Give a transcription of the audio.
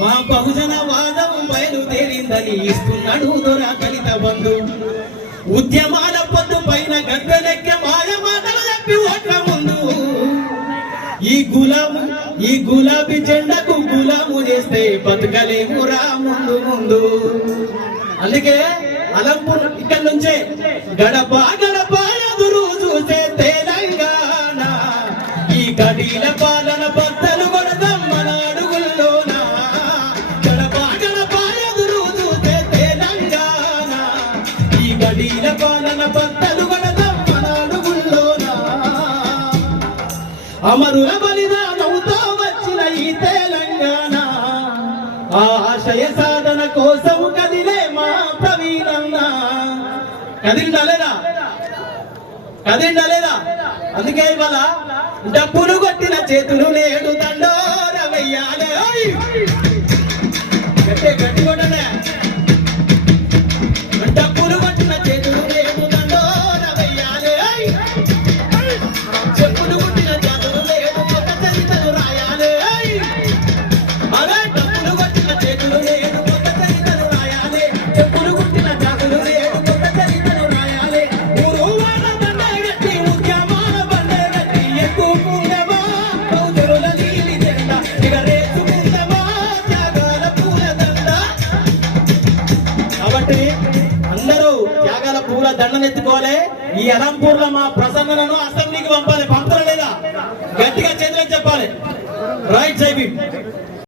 మా బహుజన వాదం బయలుదేరిందని ఇస్తున్నాడు దొరా దళిత బంధు. ఉద్యమాల పొద్దు పైన గద్దెలెక్కే మాయ మాటలు చెప్పి ఓట్ల ముందు ఈ గులాబీ జెండకు గులాము చేస్తే బతకలేమురా ముందు ముందు. అందుకే అలంపూర్ ఇక్కడ నుంచే గడప గడప ఎదురు చూసే తెలంగాణ, ఈ గడీల పాలన బద్దలు కొడదాం మన అడుగుల్లోన. గడప గడప ఎదురు చూసే తెలంగాణ, ఈ గడీల పాలన బద్దలు కొడదాం మన అడుగుల్లోన. అమరుల బలిదానంతో వచ్చిన ఈ తెలంగాణ, ఆ ఆశయ సాధన కోసం కదిలే మా ప్రవీణన్న. కదిలిండలేదా? అందుకే ఇవాళ డప్పులు కొట్టిన చేతులు నేడు దండోర వెయ్యాలి. గట్టి కొట్టనే. డప్పులు కొట్టిన చేతులు నేడు దండోర వెయ్యాలి. చెప్పులు కొట్టిన చేతులు నేడు కొత్త చరితలు రాయాలి. అరే డప్పులు కొట్టిన చేతులు నేడు కొత్త చరితలు రాయాలి. చెప్పులు కొట్టిన చేతులు నేడు కొత్త చరితలు రాయాలి. ఊరువాడ దండ గట్టి ఉద్యమాల బండే గట్టి ఎక్కుకుందమా కౌతురుల నీలి జెండా ఎగరేసుకుందమా త్యాగాల పూల దండ. కాబట్టి అందరూ త్యాగాల పూల దండనెత్తుకోవాలి. ఈ అలంపూర్ లో మా ప్రసన్నలను అసెంబ్లీకి పంపాలి. పంపలేదా? గట్టిగా చేతులని చెప్పాలి. Right side